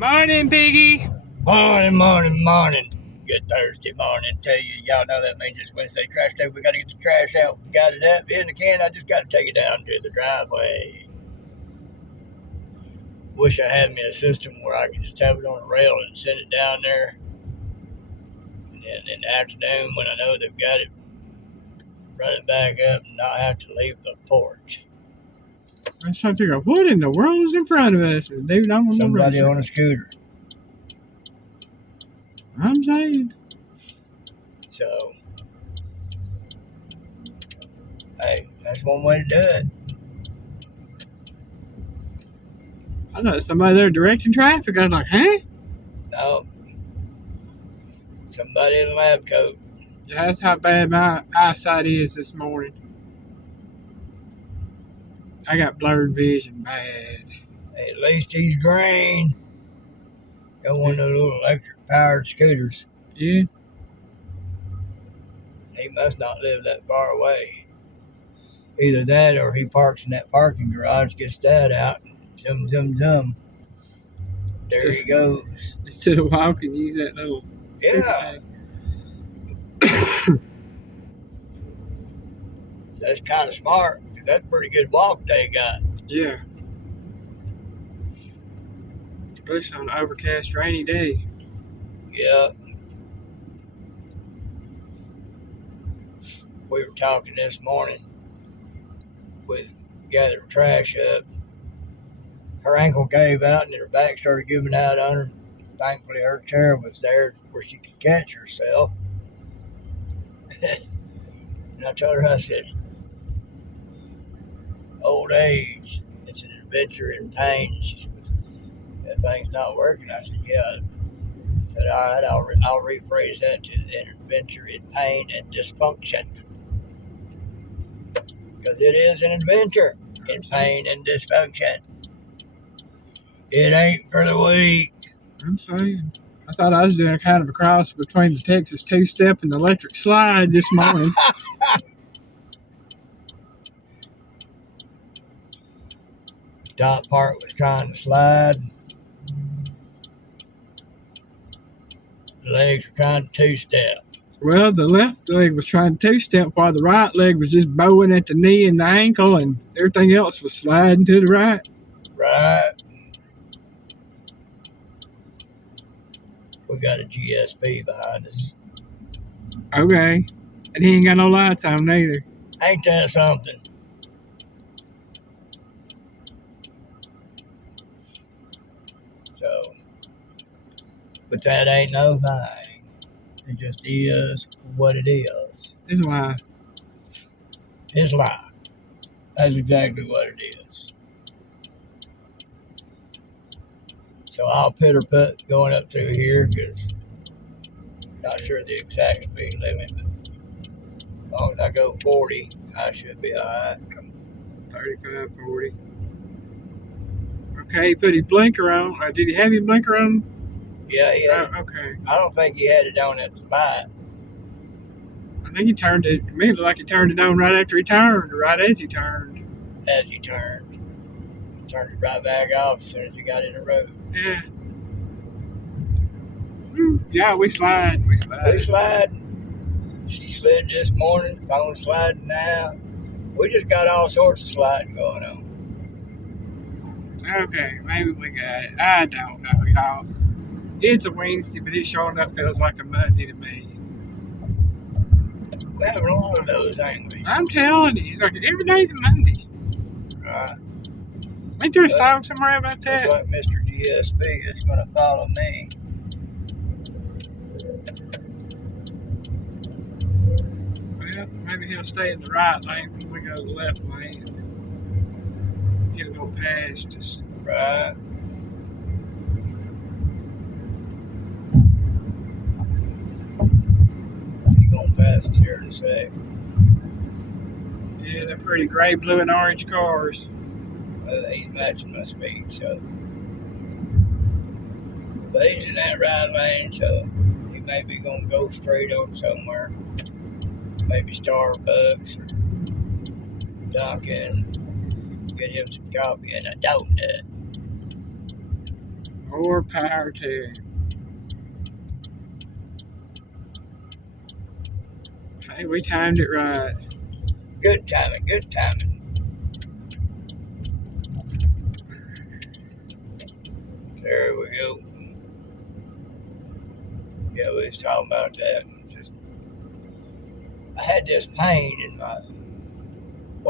Morning, Piggy. Morning. Good Thursday morning to you. Y'all know that means it's Wednesday trash day. We got to get the trash out. We got it up in the can. I just got to take it down to the driveway. Wish I had me a system where I could just have it on a rail and send it down there. And then in the afternoon, when I know they've got it, run it back up and not have to leave the porch. I was trying to figure out what in the world is in front of us. Dude, I'm on Somebody the road. on a scooter. I'm saying. So, hey, that's one way to do it. I thought somebody there directing traffic. I was like, huh? No. Somebody in a lab coat. Yeah, that's how bad my eyesight is this morning. I got blurred vision bad. At least he's green. Got one of those little electric powered scooters. Yeah. He must not live that far away. Either that or he parks in that parking garage, gets that out, zum. There he goes. Instead of walking, use that little. Yeah. So that's kind of smart. That's a pretty good walk they got. Yeah. Especially on an overcast, rainy day. Yeah. We were talking this morning with gathering trash up. Her ankle gave out and her back started giving out on her. Thankfully, her chair was there where she could catch herself. And I told her, I said, old age, it's an adventure in pain. And she said, that thing's not working. I said, yeah. I said, all right, I'll rephrase that to an adventure in pain and dysfunction. Because it is an adventure in pain and dysfunction. It ain't for the weak. I'm saying. I thought I was doing kind of a cross between the Texas two-step and the electric slide this morning. Top part was trying to slide. The legs were trying to two-step. Well, the left leg was trying to two-step while the right leg was just bowing at the knee and the ankle, and everything else was sliding to the right. Right. We got a GSP behind us. Okay. And he ain't got no lights on neither. Ain't that something? So, but that ain't no thing. It just is what it is. It's a lie. His life. That's exactly what it is. So I'll pitter-putt going up through here because not sure the exact speed limit, but as long as I go 40, I should be all right. 35, 40. Okay, he put his blinker on. Did he have his blinker on? Yeah, he had it. Okay. I don't think he had it on at the light. I think he turned it. To me, it looked like he turned it on right after he turned, or right as he turned. As he turned. Turned it right back off as soon as he got in the road. Yeah. Yeah, we slide. We slide. She slid this morning. Phone sliding now. We just got all sorts of sliding going on. Okay, maybe we got it. I don't know, y'all. It's a Wednesday, but it sure enough feels like a Monday to me. We're having a lot of those, ain't we? I'm telling you, it's like every day's a Monday. Right. Ain't there a song somewhere about that? It's like Mr. GSP is going to follow me. Well, maybe he'll stay in the right lane when we go to the left lane. He'll go past us. Right. He's going to pass us here in a sec. Yeah, they're pretty gray, blue, and orange cars. He's matching my speed, so. But he's in that right lane, so he may be going to go straight on somewhere. Maybe Starbucks or Dunkin'. Get him some coffee and a donut. More power to him. Hey, we timed it right. Good timing, good timing. There we go. Yeah, we was talking about that. Just, I had this pain in my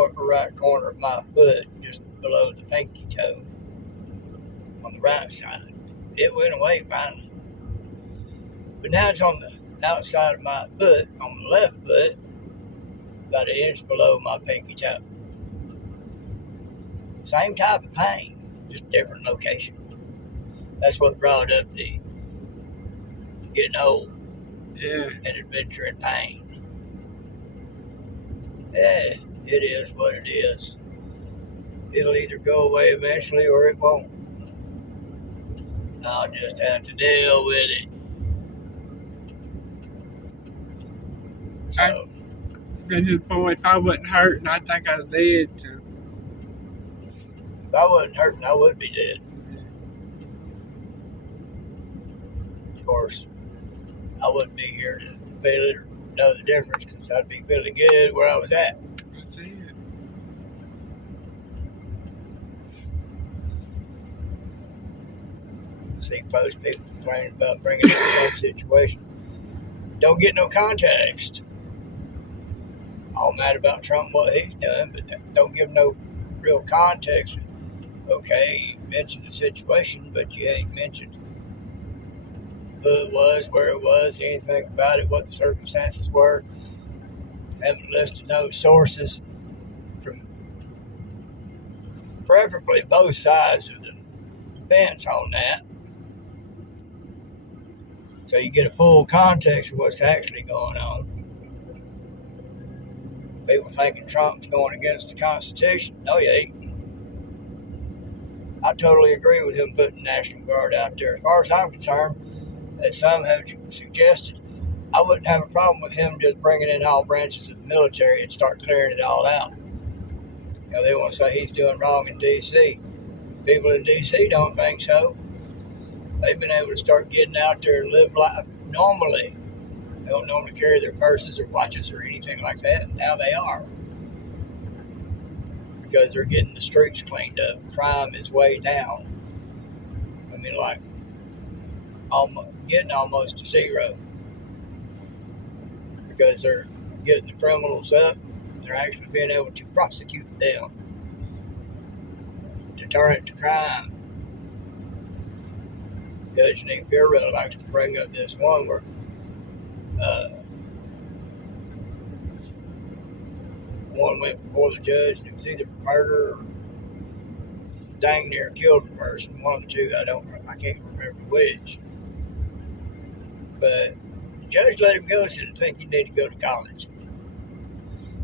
upper right corner of my foot, just below the pinky toe, on the right side. It went away finally. But now it's on the outside of my foot, on the left foot, about an inch below my pinky toe. Same type of pain, just different location. That's what brought up the getting old Yeah. and adventuring pain. Yeah, it is what it is. It'll either go away eventually or it won't. I'll just have to deal with it. So, Got to the point, if I wasn't hurting, I'd think I was dead. So. if I wasn't hurting, I would be dead. Of course, I wouldn't be here to feel it or know the difference because I'd be feeling good where I was at. That's it. See post people complaining about bringing up the same situation. Don't get no context. All mad about Trump, what he's done, but don't give no real context. Okay, you mentioned the situation, but you ain't mentioned who it was, where it was, anything about it, what the circumstances were. Haven't listed no sources from preferably both sides of the fence on that. So you get a full context of what's actually going on. People thinking Trump's going against the Constitution. No, he ain't. I totally agree with him putting the National Guard out there. As far as I'm concerned, as some have suggested, I wouldn't have a problem with him just bringing in all branches of the military and start clearing it all out. You know, they want to say he's doing wrong in D.C. People in D.C. don't think so. They've been able to start getting out there and live life normally. They don't normally carry their purses or watches or anything like that, and now they are. Because they're getting the streets cleaned up. Crime is way down. I mean, like, getting almost to zero. Because they're getting the criminals up, and they're actually being able to prosecute them. Deterrent to crime. Judge Nick Fury likes to bring up this one where one went before the judge and it was either for murder or dang near killed a person. One of the two, I can't remember which. But the judge let him go and said, I think you need to go to college.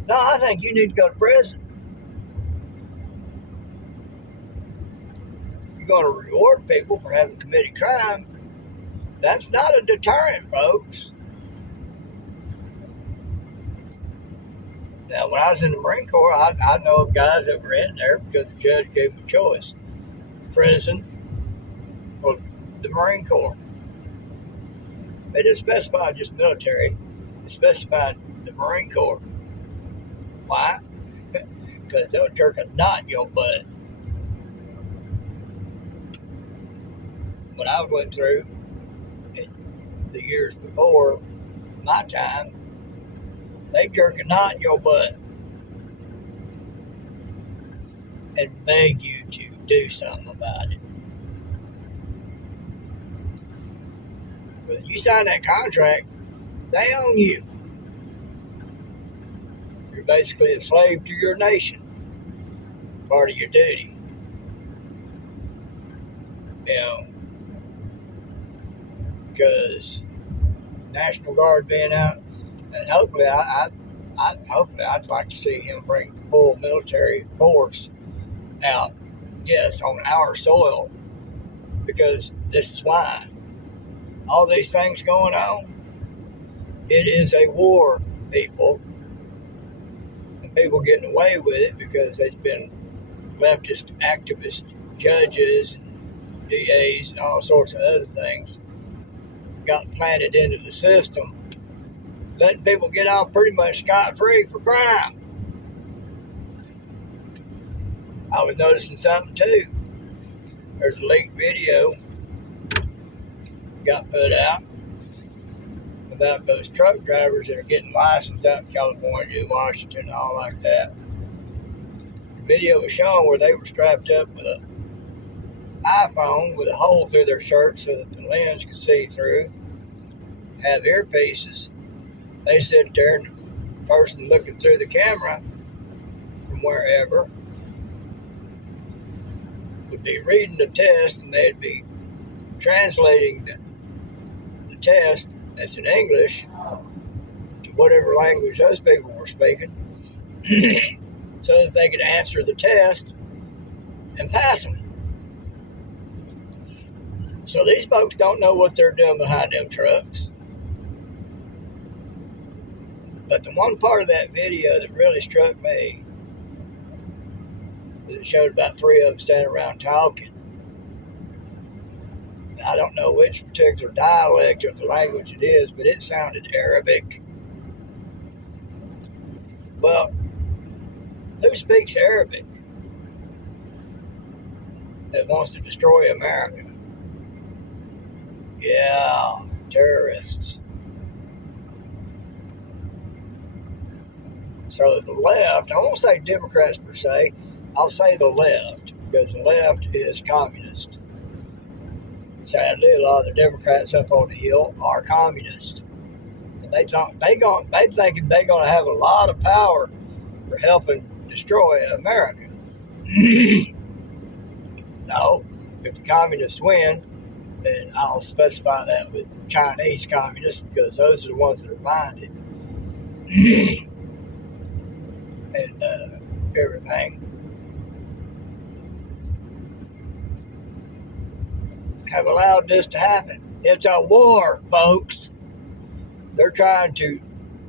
No, I think you need to go to prison. You're going to reward people for having committed crime. That's not a deterrent, folks. Now, when I was in the Marine Corps, I know of guys that were in there because the judge gave them a choice. Prison or the Marine Corps. They didn't specify just military. They specified the Marine Corps. Why? Because they'll jerk a knot in your butt. When I went through in the years before my time, they jerk a knot in your butt and beg you to do something about it. But you sign that contract, they own you. You're basically a slave to your nation. Part of your duty. You know, because National Guard being out, and hopefully I'd like to see him bring full military force out. Yes, on our soil, because this is why. All these things going on, it is a war, people. And people getting away with it because there's been leftist activist judges and DAs, and all sorts of other things got planted into the system, letting people get off pretty much scot-free for crime. I was noticing something too. There's a leaked video got put out about those truck drivers that are getting licensed out in California, Washington, and all like that. The video was showing where they were strapped up with an iPhone with a hole through their shirt so that the lens could see through, have earpieces. They sit there and the person looking through the camera from wherever would be reading the test, and they'd be translating the test that's in English to whatever language those people were speaking so that they could answer the test and pass them. So these folks don't know what they're doing behind them trucks. But the one part of that video that really struck me was it showed about three of them standing around talking. I don't know which particular dialect or the language it is, but it sounded Arabic. Well, who speaks Arabic that wants to destroy America? Yeah, terrorists. So the left, I won't say Democrats per se, I'll say the left, because the left is communist. Sadly, a lot of the Democrats up on the Hill are communists. And they thinking they're going to have a lot of power for helping destroy America. No, if the communists win, then I'll specify that with Chinese communists, because those are the ones that are behind it. And everything. Have allowed this to happen. It's a war, folks. They're trying to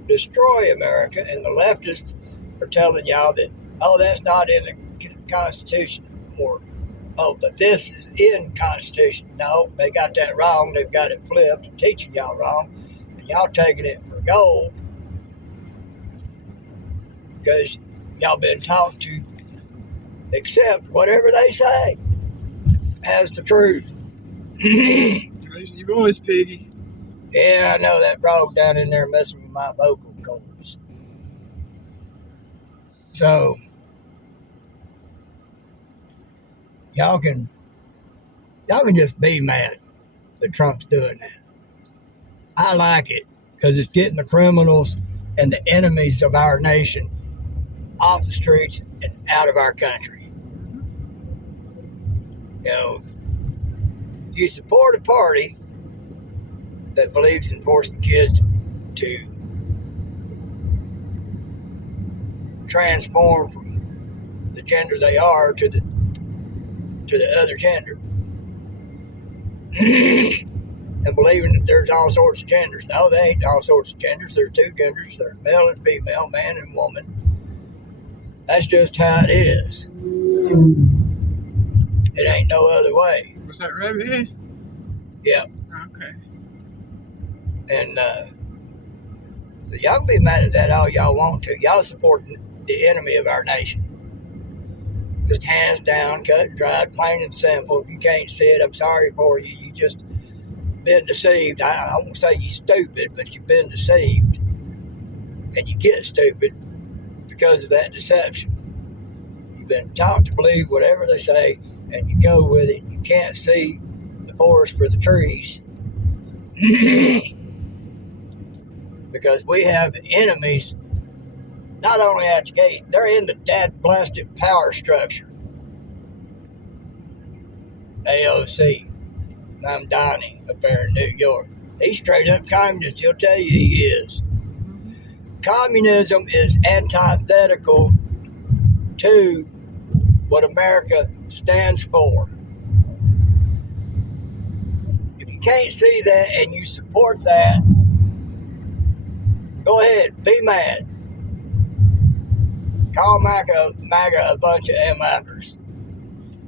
destroy America, and the leftists are telling y'all that, oh, that's not in the Constitution, or, oh, but this is in the Constitution. No, they got that wrong. They've got it flipped and teaching y'all wrong, and y'all taking it for gold because y'all been taught to accept whatever they say as the truth. Your voice, Piggy. Yeah, I know that frog down in there messing with my vocal cords. So, y'all can just be mad that Trump's doing that. I like it because it's getting the criminals and the enemies of our nation off the streets and out of our country. You know, you support a party that believes in forcing kids to transform from the gender they are to the other gender. And believing that there's all sorts of genders. No, they ain't all sorts of genders. There's two genders. There's male and female, man and woman. That's just how it is. It ain't no other way. Was that rabbit head? Yeah. Okay. And so y'all can be mad at that all y'all want to. Y'all supporting the enemy of our nation. Just hands down, cut and dried, plain and simple. If you can't see it, I'm sorry for you. You just been deceived. I won't say you're stupid, but you've been deceived. And you get stupid because of that deception. You've been taught to believe whatever they say, and you go with it. You can't see the forest for the trees. Because we have enemies not only at the gate, they're in the dad blasted power structure. AOC. I'm Donnie up there in New York. He's straight up communist. He'll tell you he is. Communism is antithetical to what America stands for. If you can't see that and you support that, go ahead, be mad. Call MAGA a bunch of MFers.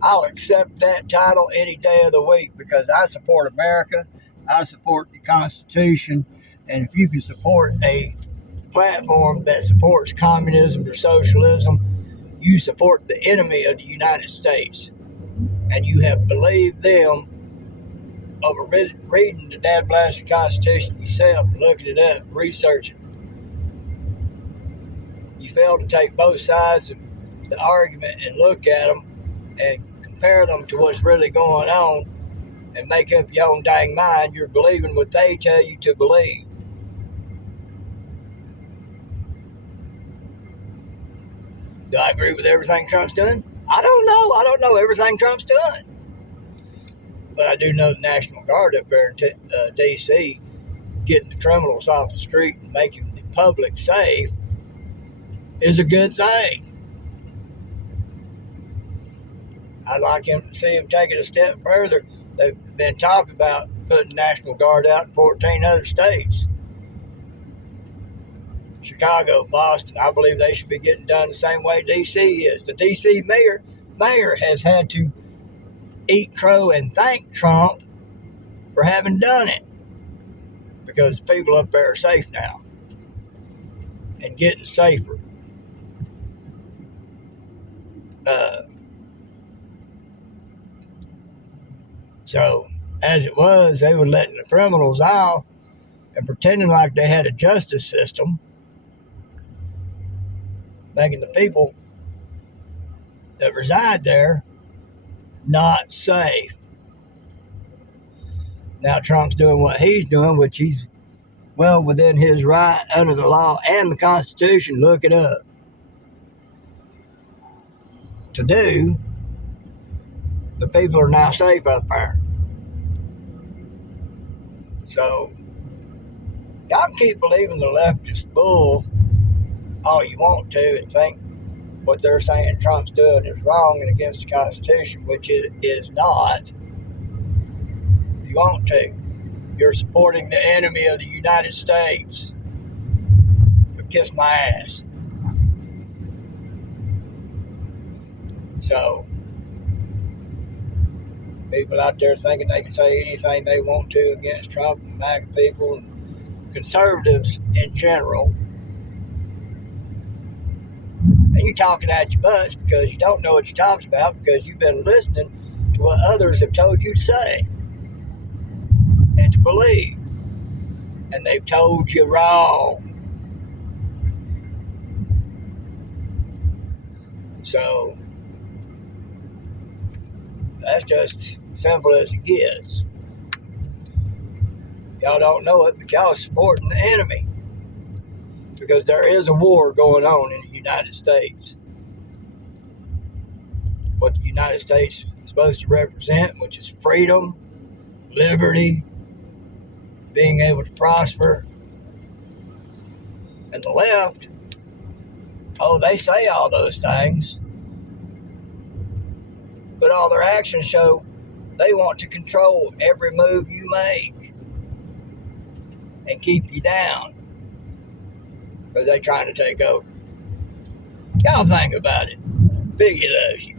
I'll accept that title any day of the week because I support America. I support the Constitution. And if you can support a platform that supports communism or socialism, you support the enemy of the United States. And you have believed them over reading the Dad Blasted Constitution yourself, looking it up, researching. You fail to take both sides of the argument and look at them and compare them to what's really going on and make up your own dang mind. You're believing what they tell you to believe. Do I agree with everything Trump's doing? I don't know. I don't know everything Trump's doing. But I do know the National Guard up there in D.C. getting the criminals off the street and making the public safe is a good thing. I'd like to see him take it a step further. They've been talking about putting National Guard out in 14 other states. Chicago, Boston, I believe they should be getting done the same way D.C. is. The D.C. mayor has had to eat crow and thank Trump for having done it because people up there are safe now and getting safer. So, as it was, they were letting the criminals off and pretending like they had a justice system, making the people that reside there not safe. Now Trump's doing what he's doing, which he's well within his right under the law and the Constitution, look it up, to do. The people are now safe up there. So, y'all can keep believing the leftist bull all you want to and think what they're saying Trump's doing is wrong and against the Constitution, which it is not. You want to. You're supporting the enemy of the United States. So kiss my ass. So, people out there thinking they can say anything they want to against Trump and MAGA people and conservatives in general. And you're talking out your butts because you don't know what you're talking about because you've been listening to what others have told you to say and to believe. And they've told you wrong. So, that's just simple as it gets. Y'all don't know it, but y'all are supporting the enemy. Because there is a war going on in the United States. What the United States is supposed to represent, which is freedom, liberty, being able to prosper. And the left, they say all those things. But all their actions show they want to control every move you make and keep you down because they're trying to take over. Y'all think about it. Biggie loves you.